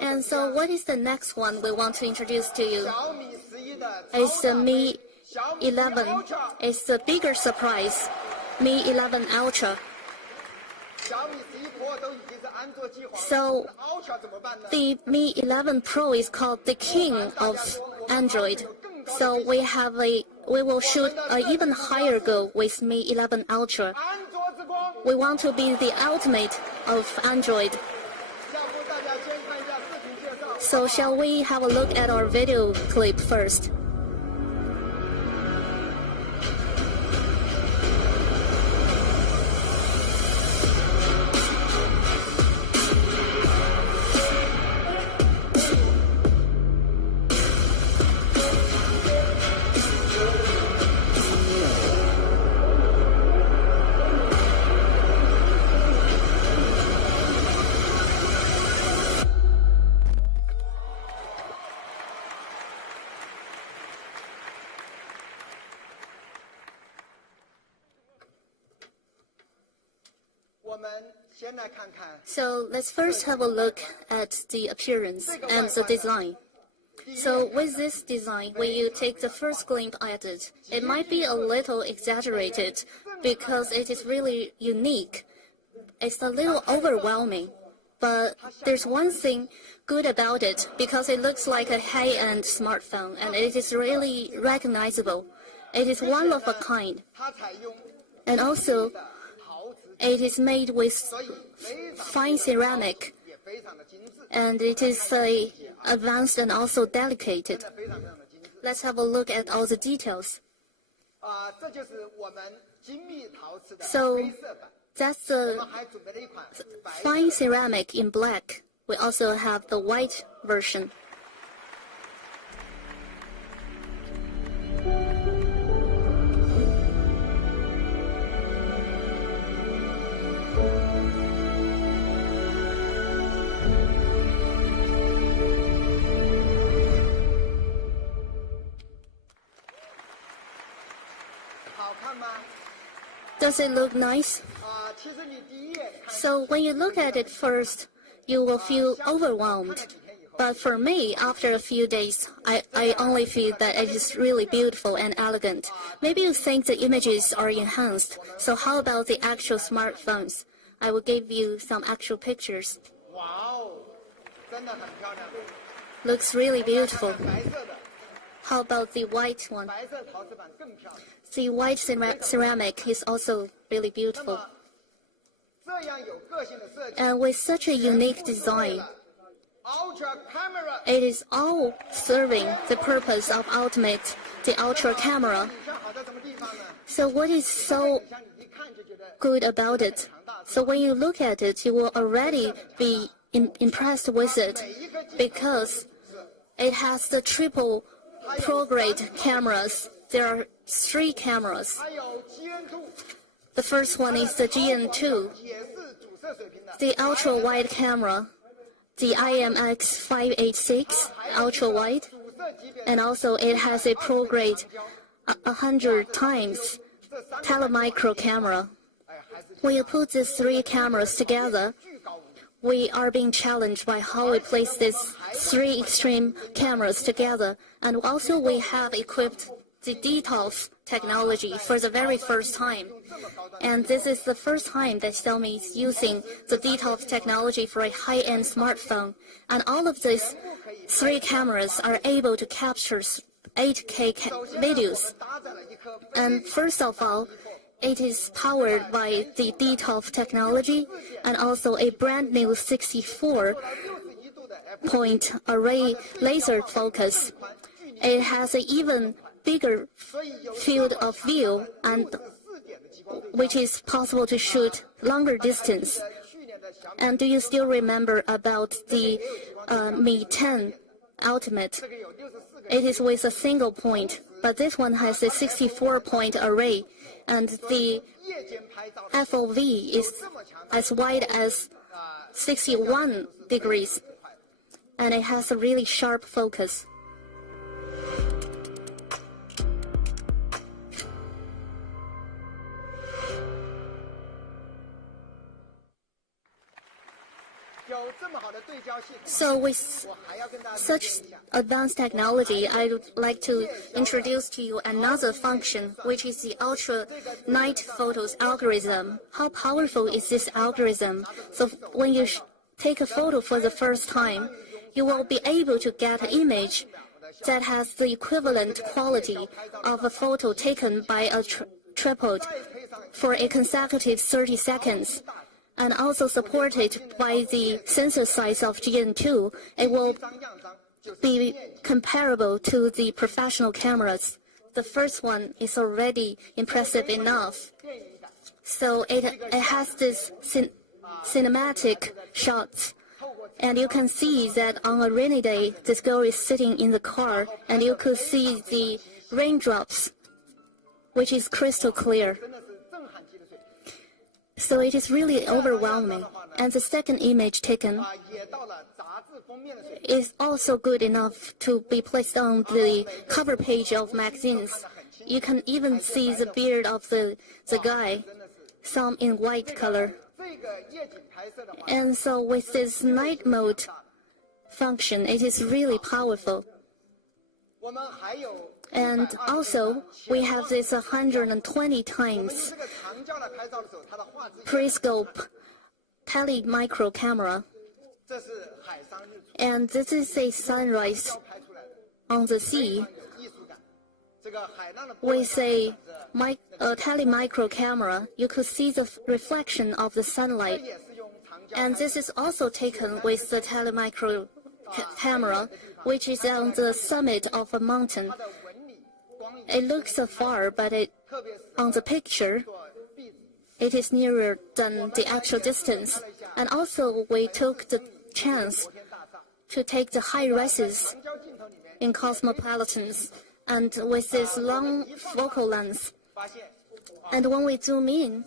And so what is the next one we want to introduce to you? It's the Mi 11. It's the bigger surprise, Mi 11 Ultra. So the Mi 11 Pro is called the king of Android. So we will shoot an even higher goal with Mi 11 Ultra. We want to be the ultimate of Android. So shall we have a look at our video clip first? So let's first have a look at the appearance and the design. So with this design, when you take the first glimpse at it, it might be a little exaggerated because it is really unique. It's a little overwhelming, but there's one thing good about it because it looks like a high-end smartphone and it is really recognizable. It is one of a kind. And also, it is made with fine ceramic, and it is advanced and also delicate. Let's have a look at all the details. So that's the fine ceramic in black. We also have the white version. Does it look nice? So when you look at it first, you will feel overwhelmed. But for me, after a few days, I only feel that it is really beautiful and elegant. Maybe you think the images are enhanced. So how about the actual smartphones? I will give you some actual pictures. Looks really beautiful. How about the white one? The white ceramic is also really beautiful. And with such a unique design, it is all serving the purpose of the ultra camera. So what is so good about it? So when you look at it, you will already be impressed with it because it has the triple pro-grade cameras. There are 3 cameras. The first one is the GN2, the ultra-wide camera, the IMX586 ultra-wide, and also it has a pro-grade 100 times telemicro camera. When you put these 3 cameras together, we are being challenged by how we place these 3 extreme cameras together. And also we have equipped the DToF technology for the very first time. And this is the first time that Xiaomi is using the DToF technology for a high-end smartphone. And all of these 3 cameras are able to capture 8K videos. And first of all, it is powered by the DToF technology and also a brand new 64-point array laser focus. It has an even bigger field of view, and which is possible to shoot longer distance. And do you still remember about the Mi 10 Ultimate? It is with a single point, but this one has a 64-point array, and the FOV is as wide as 61 degrees, and it has a really sharp focus. So with such advanced technology, I would like to introduce to you another function, which is the ultra night photos algorithm. How powerful is this algorithm? So when you take a photo for the first time, you will be able to get an image that has the equivalent quality of a photo taken by a tripod for a consecutive 30 seconds. And also supported by the sensor size of GN2, it will be comparable to the professional cameras. The first one is already impressive enough. So it has this cinematic shots. And you can see that on a rainy day, this girl is sitting in the car, and you could see the raindrops, which is crystal clear. So it is really overwhelming. And the second image taken is also good enough to be placed on the cover page of magazines. You can even see the beard of the guy, some in white color. And so with this night mode function, it is really powerful. And also, we have this 120 times periscope telemicro camera. And this is a sunrise on the sea with a telemicro camera. You could see the reflection of the sunlight. And this is also taken with the telemicro camera, which is on the summit of a mountain. It looks afar, but on the picture, it is nearer than the actual distance. And also, we took the chance to take the high rises in cosmopolitans and with this long focal length. And when we zoom in,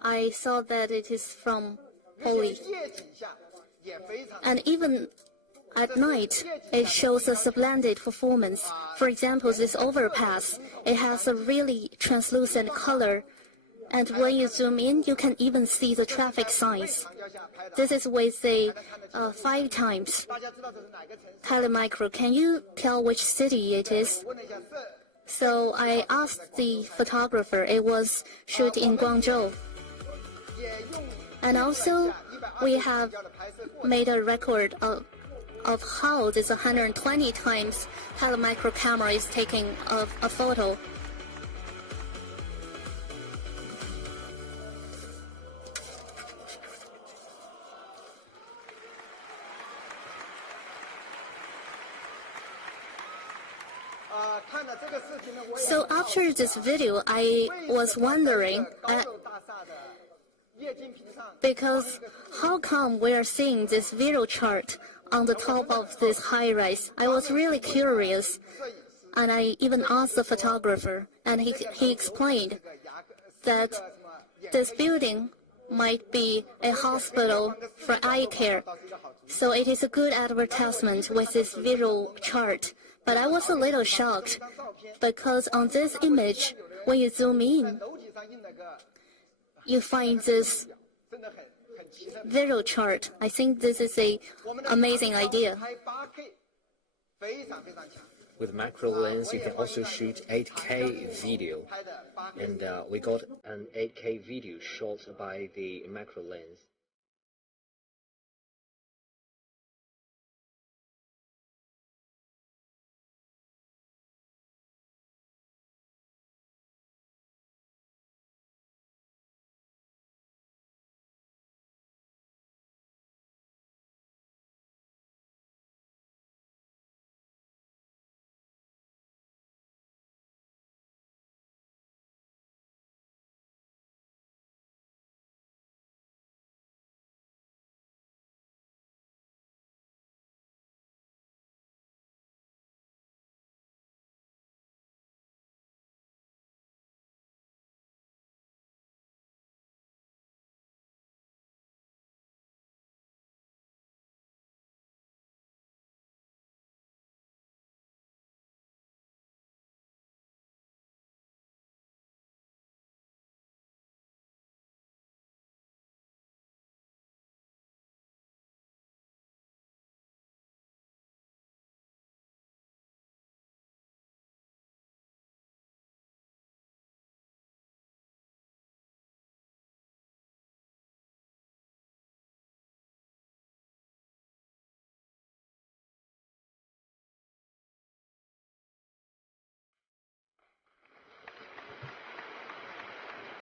I saw that it is from Poly. And even at night, it shows a splendid performance. For example, this overpass, it has a really translucent color. And when you zoom in, you can even see the traffic signs. This is with a 5 times telemicro. Can you tell which city it is? So I asked the photographer. It was shoot in Guangzhou. And also, we have made a record of how this 120 times telemicro camera is taking a photo. So after this video, I was wondering, because how come we are seeing this visual chart on the top of this high-rise? I was really curious, and I even asked the photographer, and he explained that this building might be a hospital for eye care. So it is a good advertisement with this visual chart. But I was a little shocked, because on this image, when you zoom in, you find this visual chart. I think this is an amazing idea. With macro lens, you can also shoot 8K video, and we got an 8K video shot by the macro lens.